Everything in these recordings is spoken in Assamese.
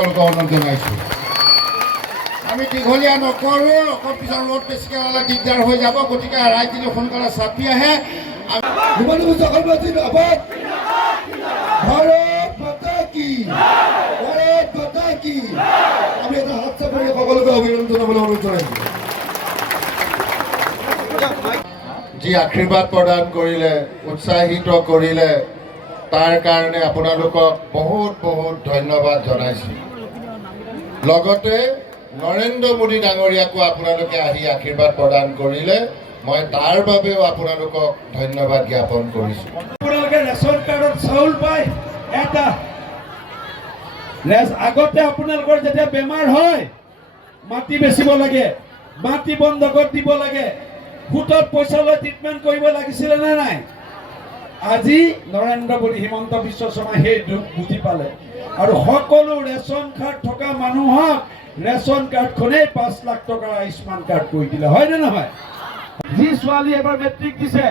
অনুৰোধ জনাইছোঁ। আমি দীঘলীয়া নকৰোঁ, অকল পিছত ৰ'দ বেছিকৈ হ'লে দিগদাৰ হৈ যাব, গতিকে ৰাইজখিনি সোনকালে চাপি আহে। আমি এটা হাত চাপৰি সকলোকে অভিনন্দন জনাবলৈ অনুৰোধ জনাইছোঁ। যি আশীৰ্বাদ প্ৰদান কৰিলে, উৎসাহিত কৰিলে, তাৰ কাৰণে আপোনালোকক বহুত বহুত ধন্যবাদ জনাইছোঁ। লগতে নৰেন্দ্ৰ মোদী ডাঙৰীয়াকো আপোনালোকে আহি আশীৰ্বাদ প্ৰদান কৰিলে, মই তাৰ বাবেও আপোনালোকক ধন্যবাদ জ্ঞাপন কৰিছোঁ। আপোনালোকে ৰেচন কাৰ্ডত চাউল পায় এটা। আগতে আপোনালোকৰ যেতিয়া বেমাৰ হয় মাটি বেচিব লাগে, মাটি বন্ধকত দিব লাগে, সুতত পইচা লৈ ট্ৰিটমেণ্ট কৰিব লাগিছিলে নে নাই? আজি নৰেন্দ্ৰ মোদী, হিমন্ত বিশ্ব শৰ্মাই সেই দুখ বুজি পালে আৰু সকলো ৰেচন কাৰ্ড থকা মানুহক ৰেচন কাৰ্ডখনেই 5 লাখ টকাৰ আয়ুষ্মান কাৰ্ড কৰি দিলে, হয় নে নহয়? যি ছোৱালী এবাৰ মেট্ৰিক দিছে,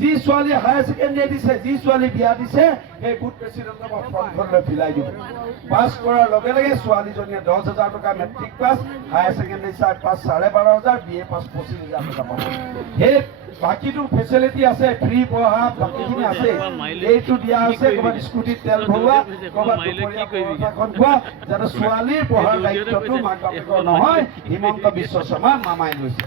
যি ছোৱালী হায়াৰ ছেকেণ্ডেৰী দিছে, যি ছোৱালী বিয়া দিছে, সেই বুথ প্ৰেচিডেণ্টৰ ফৰ্মখনলৈ ফিলাই দিব। পাছ কৰাৰ লগে লগে ছোৱালীজনীয়ে 10,000 টকা matric pass, higher secondary pass 12,500, BA পাছ 25,000 টকা পাব। সেই বাকীটো ফেচিলিটি আছে, ফ্ৰী পঢ়া বাকীখিনি আছে। এইটো দিয়া হৈছে ক'ৰবাত স্কুটিত তেল ভৰোৱা, ক'ৰবাত দুপৰীয়া পৰঠাখন খোৱা, যাতে ছোৱালীৰ পঢ়াৰ দায়িত্বটো মাক বাপেকৰ নহয়, হিমন্ত বিশ্ব শৰ্মা মামাই লৈছে।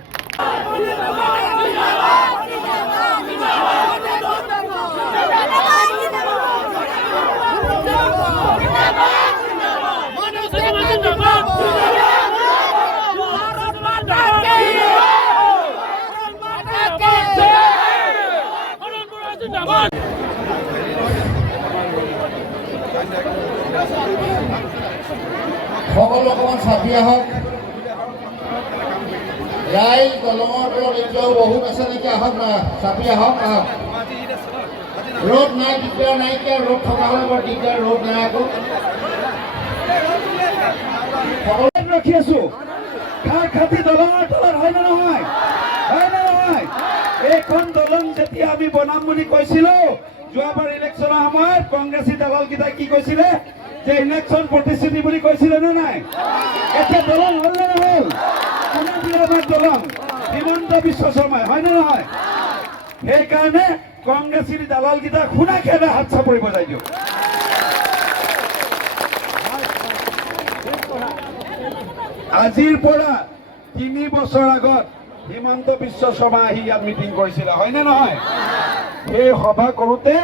সকলো অকণমান চাপি আহক। ৰাইজ দলঙৰ তলত এতিয়াও বহুত আছে নেকি? আহক না, চাপি আহক, আহক। ৰ'দ নাই, দিগদাৰ নাইকিয়া, ৰ'দ থকা হ'লে বৰ দিগদাৰ, ৰ'দ নাই আকৌ। ৰাখি আছো খাৰ খাতি দলঙৰ তলত, হয় নে নহয়? হয় নে নহয়? এইখন দলং যেতিয়া আমি বনাম বুলি কৈছিলো, যোৱাবাৰ ইলেকশ্যনৰ সময়ত কংগ্ৰেছী দালালকেইটাই কি কৈছিলে যে ইলেকশ্যন প্ৰতিশ্ৰুতি বুলি কৈছিলে নে নাই? এতিয়া দলং হ'ল নে নহ'ল? কোনে দিলে আমাৰ দলং? হিমন্ত বিশ্ব শৰ্মাই, হয় নে নহয়? সেইকাৰণে কংগ্ৰেছী দালালকেইটা শুনা খেলে হাত চাপৰি বজাই দিয়ক। আজিৰ পৰা 3 বছৰ আগত হিমন্ত বিশ্ব শৰ্মা আহি ইয়াত মিটিং কৰিছিলে, হয় নে নহয়? সেই সভা কৰোঁতে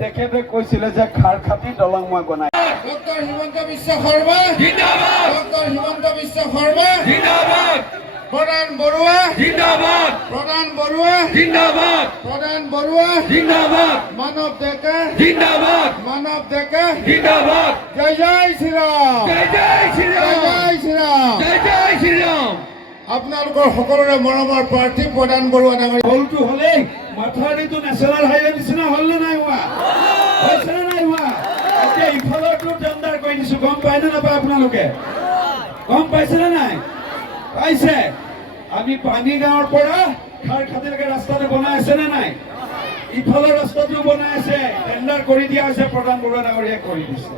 তেখেতে কৈছিলে যে খাৰ খাতি দলং মই বনাই। ডক্টৰ হিমন্ত বিশ্ব শৰ্মা জিন্দাবাদ, ডক্টৰ হিমন্ত বিশ্ব শৰ্মা জিন্দাবাদ, প্ৰধান বৰুৱা জিন্দাবাদ, প্ৰধান বৰুৱা জিন্দাবাদ, প্ৰধান বৰুৱা জিন্দাবাদ, মানৱ ডেকা জিন্দাবাদ, মানৱ ডেকা জিন্দাবাদ। জয় জয় শ্ৰীৰাম, জয় জয় শ্ৰীৰাম, জয় শ্ৰীৰাম, জয় জয় শ্ৰীৰাম। আপোনালোকৰ সকলোৰে মৰমৰ প্ৰাৰ্থী প্ৰধান বৰুৱা ডাঙৰীয়া। হলটো হ'লেই মাথাউৰিটো নেশ্যনেল হাইৱে নিচিনা হ'ল নে নাই হোৱা? হৈছে নে নাই হোৱা? এতিয়া ইফালৰটো টেণ্ডাৰ কৰি দিছো, গম পায় নে নাপায় আপোনালোকে? গম পাইছে নে নাই? পাইছে। আমি পানী গাঁৱৰ পৰা খাৰ খাতিলৈকে ৰাস্তাটো বনাই আছে নে নাই? ইফালৰ ৰাস্তাটো বনাই আছে, টেণ্ডাৰ কৰি দিয়া হৈছে, প্ৰধান বৰুৱা ডাঙৰীয়াই কৰি দিছে।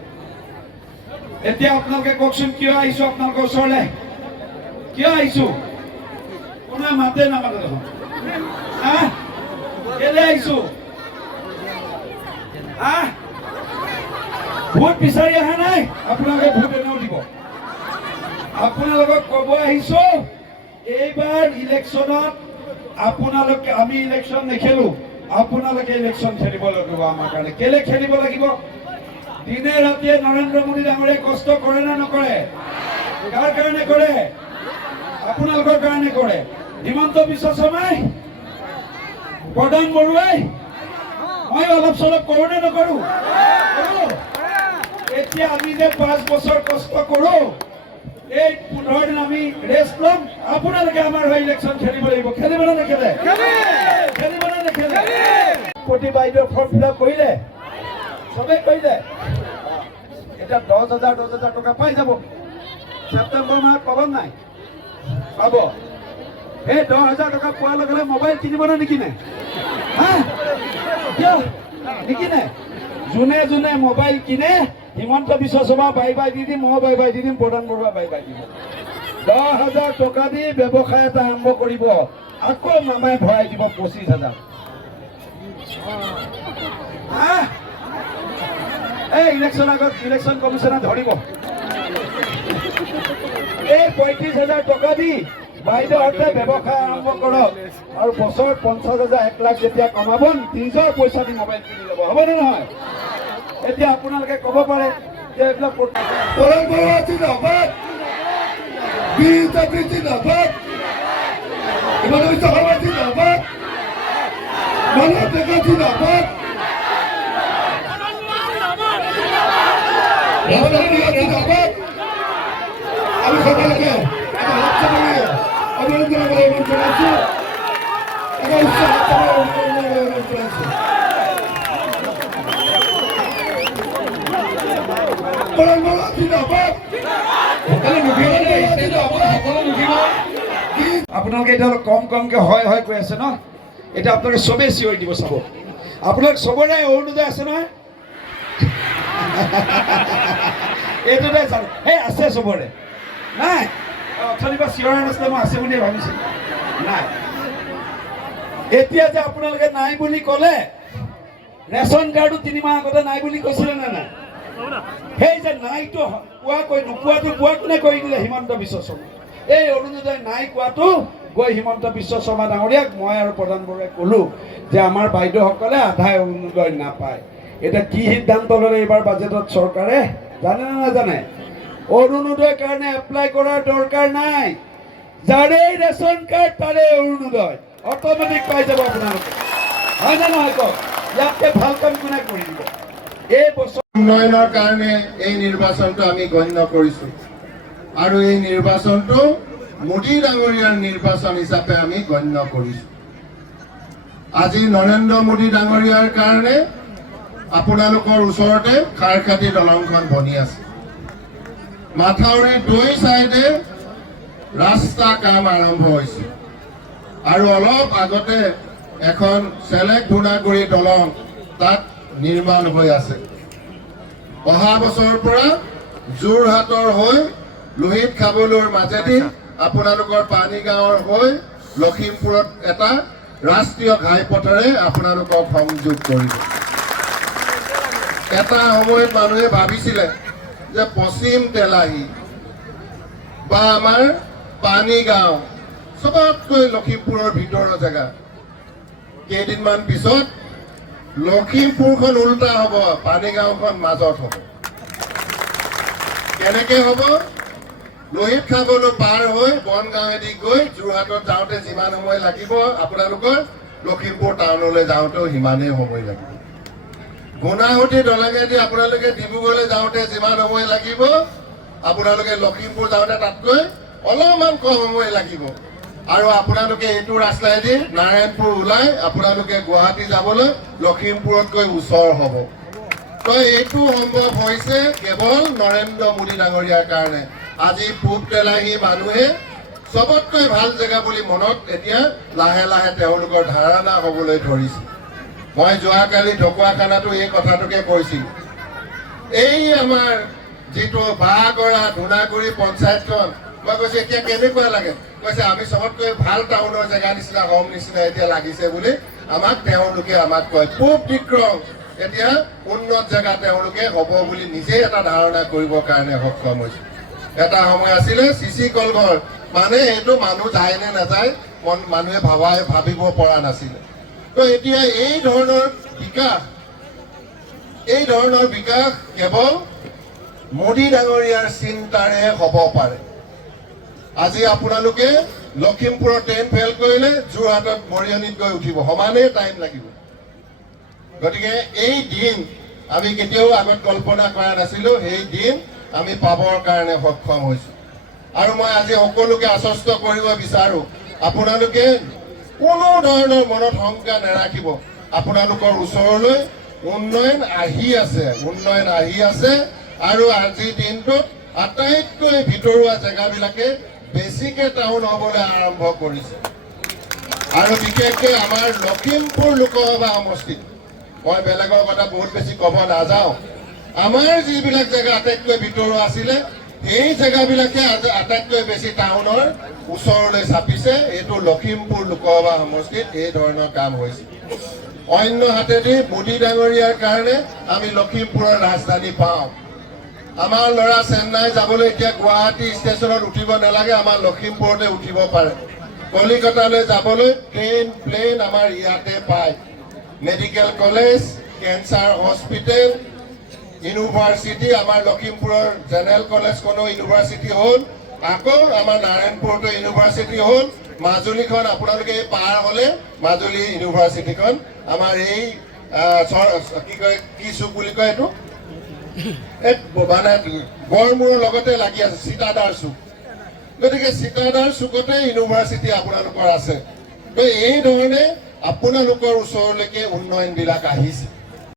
এতিয়া আপোনালোকে কওকচোন, কিয় আহিছো আপোনালোকৰ ওচৰলৈ? কিয় আহিছো? কোনে মাতে নামাতে দেখোন? কেলে আহিছো? ভোট বিচাৰি অহা নাই, আপোনালোকে ভোট এনেও দিব। আপোনালোকক ক'ব আহিছো, এইবাৰ ইলেকশ্যনত আপোনালোকে, আমি ইলেকশ্যন নেখেলো, আপোনালোকে ইলেকশ্যন খেলিব লাগিব আমাৰ কাৰণে। কেলে খেলিব লাগিব? দিনে ৰাতিয়ে নৰেন্দ্ৰ মোদী ডাঙৰীয়াই কষ্ট কৰে নে নকৰে? কাৰ কাৰণে কৰে? আপোনালোকৰ কাৰণে কৰে। হিমন্ত বিশ্ব শৰ্মাই, প্ৰধান বৰুৱাই, মই অলপ চলপ কৰো নে নকৰো? এতিয়া আমি যে 5 বছৰ কষ্ট কৰো, এই 15 দিন আমি ৰেষ্ট ল'ম, আপোনালোকে আমাৰ হৈ ইলেকশ্যন খেলিব লাগিব। খেলিব নে নেখেলে? খেলিব নে নেখেলে? প্ৰতি বাইদেউ ফৰ্ম ফিল আপ কৰিলে, চবেই কৰিলে। এতিয়া 10,000 টকা পাই যাব। ছেপ্টেম্বৰ মাহত পাব নাই? পাব। এই 10,000 টকা পোৱাৰ লগে লগে মোবাইল কিনিব নে নিকিনে? কিয় নিকিনে? যোনে যোনে মোবাইল কিনে হিমন্ত বিশ্ব শৰ্মা বাই দি দিম, মই বাই দি দিম, প্ৰধান বৰুৱা বাই দি দিব। 10,000 টকা দি ব্যৱসায় এটা আৰম্ভ কৰিব, আকৌ মামাই ভৰাই দিব 25,000। এই ইলেকশ্যন আগত ইলেকশ্যন কমিশ্যনে ধৰিব। এই 35,000 টকা দি বাইদেউহঁতে ব্যৱসায় আৰম্ভ কৰক, আৰু বছৰত 50,000 1 লাখ যেতিয়া কমাব, নিজৰ পইচা দি মোবাইল কিনি ল'ব, হ'বনে নহয়? এতিয়া আপোনালোকে ক'ব পাৰে যে এইবিলাক বিজেপি জিন্দাবাদ, হিমন্ত বিশ্ব শৰ্মা জিন্দাবাদ, মানৱ ডেকা জিন্দাবাদ, জিন্দাবাদ। আমি সকলোকে এটা হাত চাপৰি অভিনন্দন জনাইছো, এটা উচ্চ হাত চাপৰি অভিনন্দন জনাইছো। প্ৰধান বৰুৱা জিন্দাবাদ। আপোনালোকে এতিয়া অলপ কমকৈ হয় কৈ আছে ন? এতিয়া আপোনালোকে চবেই চিঞৰি দিব, চাব। আপোনালোক চবৰে অৰুণোদয় আছে নহয়? এইটোতে জানো এই আছে চবৰে নাই? অথনিৰ পৰা চিঞৰা নাছিলে, মই আছে বুলিয়ে ভাবিছিলোঁ। নাই, এতিয়া যে আপোনালোকে নাই বুলি ক'লে, ৰেচন কাৰ্ডো 3 মাহ আগতে নাই বুলি কৈছিলে নে নাই? সেই যে নাইটো নোপোৱাটো পোৱা কোনে কৰি দিলে? হিমন্ত বিশ্ব শৰ্মা। এই অৰুণোদয় নাই কোৱাটো গৈ হিমন্ত বিশ্ব শৰ্মা ডাঙৰীয়াক মই আৰু প্ৰধান বৰুৱাই ক'লো যে আমাৰ বাইদেউসকলে আধাই অৰুণোদয় নাপায়। এতিয়া কি সিদ্ধান্ত ল'লে এইবাৰ বাজেটত চৰকাৰে জানে নে নাজানে? অৰুণোদয়ৰ কাৰণে এপ্লাই কৰাৰ দৰকাৰ নাই, যাৰেই ৰেচন কাৰ্ড তাৰে অৰুণোদয় অট'মেটিক পাই যাব আপোনালোকে, হয় নে নহয় কওক? ইয়াতকৈ ভাল কাম কোনে কৰি দিব? এই বছৰ উন্নয়নৰ কাৰণে এই নিৰ্বাচনটো আমি গণ্য কৰিছো, আৰু এই নিৰ্বাচনটো মোদী ডাঙৰীয়াৰ নিৰ্বাচন হিচাপে আমি গণ্য কৰিছো। আজি নৰেন্দ্ৰ মোদী ডাঙৰীয়াৰ কাৰণে আপোনালোকৰ ওচৰতে খাৰখাতি দলংখন বনি আছে। মাথাউৰিৰ 2 চাইডে ৰাস্তা কাম আৰম্ভ হৈছে, আৰু অলপ আগতে এখন চেলেক ধুনাগুৰি দলং তাত নিৰ্মাণ হৈ আছে। অহা বছৰৰ পৰা যোৰহাটৰ হৈ লোহিত খাবলৈৰ মাজেদি আপোনালোকৰ পানীগাঁৱৰ হৈ লখিমপুৰত এটা ৰাষ্ট্ৰীয় ঘাইপথেৰে আপোনালোকক সংযোগ কৰিব। এটা সময়ত মানুহে ভাবিছিলে যে পশ্চিম তেলাহী বা আমাৰ পানীগাঁও চবতকৈ লখিমপুৰৰ ভিতৰৰ জেগা। কেইদিনমান পিছত লখিমপুৰখন উল্টা হ'ব, পানীগাঁওখন মাজত হ'ব। কেনেকে হ'ব? লোহিত খাবলৈ পাৰ হৈ বনগাঁৱেদি গৈ যোৰহাটত যাওঁতে যিমান সময় লাগিব, আপোনালোকৰ লখিমপুৰ টাউনলৈ যাওঁতেও সিমানেই সময় লাগিব। গুণাসুঁতি দলঙেদি আপোনালোকে ডিব্ৰুগড়লৈ যাওঁতে যিমান সময় লাগিব, আপোনালোকে লখিমপুৰ যাওঁতে তাতকৈ অলপমান কম সময় লাগিব। আৰু আপোনালোকে এইটো ৰাস্তাইদি নাৰায়ণপুৰ ওলাই আপোনালোকে গুৱাহাটী যাবলৈ লখিমপুৰতকৈ ওচৰ হ'ব। তো এইটো সম্ভৱ হৈছে কেৱল নৰেন্দ্ৰ মোদী ডাঙৰীয়াৰ কাৰণে। আজি পূব তেলাহী মানুহে চবতকৈ ভাল জেগা বুলি মনত এতিয়া লাহে লাহে তেওঁলোকৰ ধাৰণা হ'বলৈ ধৰিছে। মই যোৱাকালি ঢকুৱাখানাতো এই কথাটোকে কৈছিলোঁ। এই আমাৰ যিটো বাঁহগড়া ধুনাগুৰি পঞ্চায়তখন, মই কৈছো এতিয়া কেনেকুৱা লাগে? কৈছে আমি চবতকৈ ভাল টাউনৰ জেগা নিচিনা হ'ম নিচিনা এতিয়া লাগিছে বুলি তেওঁলোকে আমাক কয়। পূব দিক্ৰং এতিয়া উন্নত জেগা তেওঁলোকে হ'ব বুলি নিজেই এটা ধাৰণা কৰিবৰ কাৰণে সক্ষম হৈছে। এটা সময় আছিলে চিচি কলঘৰ, মানে এইটো মানুহ যায় নে নাযায় মানুহে ভাবিব পৰা নাছিলে। তো এতিয়া এই ধৰণৰ বিকাশ কেৱল মোদী ডাঙৰীয়াৰ চিন্তাৰে হ'ব পাৰে। আজি আপোনালোকে লখিমপুৰৰ ট্ৰেইন ফেল কৰিলে যোৰহাটত মৰিয়নিত গৈ উঠিব, সমানেই টাইম লাগিব। গতিকে এই দিন আমি কেতিয়াও আগত কল্পনা কৰা নাছিলো, সেই দিন আমি পাবৰ কাৰণে সক্ষম হৈছো। আৰু মই আজি সকলোকে আশ্বস্ত কৰিব বিচাৰো, আপোনালোকে কোনো ধৰণৰ মনত শংকা নাৰাখিব। আপোনালোকৰ ওচৰলৈ উন্নয়ন আহি আছে, আৰু আজিৰ দিনটোত আটাইতকৈ ভিতৰুৱা জেগাবিলাকে বেছিকে টাউন হ'বলৈ আৰম্ভ কৰিছে। আৰু বিশেষকৈ আমাৰ লখিমপুৰ লোকসভা সমষ্টিত মই বেলেগৰ কথা বহুত বেছি ক'ব নাযাওঁ, আমাৰ যিবিলাক জেগা আটাইতকৈ ভিতৰুৱা আছিলে এই জেগাবিলাকে আটাইতকৈ বেছি টাউনৰ ওচৰলৈ চাপিছে। এইটো লখিমপুৰ লোকসভা সমষ্টিত এই ধৰণৰ কাম হৈছে। অন্য হাতেদি মোদী ডাঙৰীয়াৰ কাৰণে আমি লখিমপুৰৰ ৰাজধানী পাওঁ। আমাৰ ল'ৰা চেন্নাই যাবলৈ এতিয়া গুৱাহাটী ষ্টেচনত উঠিব নালাগে, আমাৰ লখিমপুৰতে উঠিব পাৰে। কলিকতালৈ যাবলৈ ট্ৰেইন প্লেন আমাৰ ইয়াতে পায়। Medical college, cancer hospital, university, আমাৰ লখিমপুৰৰ জেনেৰেল কলেজখনো ইউনিভাৰ্চিটি হ'ল, আকৌ আমাৰ নাৰায়ণপুৰতো ইউনিভাৰ্চিটি হ'ল। মাজুলীখন আপোনালোকে পাৰ হ'লে মাজুলী ইউনিভাৰ্চিটিখন আমাৰ এই কি কয়, কি চুক বুলি কয় এইটো, মানে গড়মূৰৰ লগতে লাগি আছে, সীতাদাৰ চুক। গতিকে সীতাদাৰ চুকতে ইউনিভাৰ্চিটি আপোনালোকৰ আছে। তো এই ধৰণে আপোনালোকৰ ওচৰলৈকে উন্নয়নবিলাক আহিছে।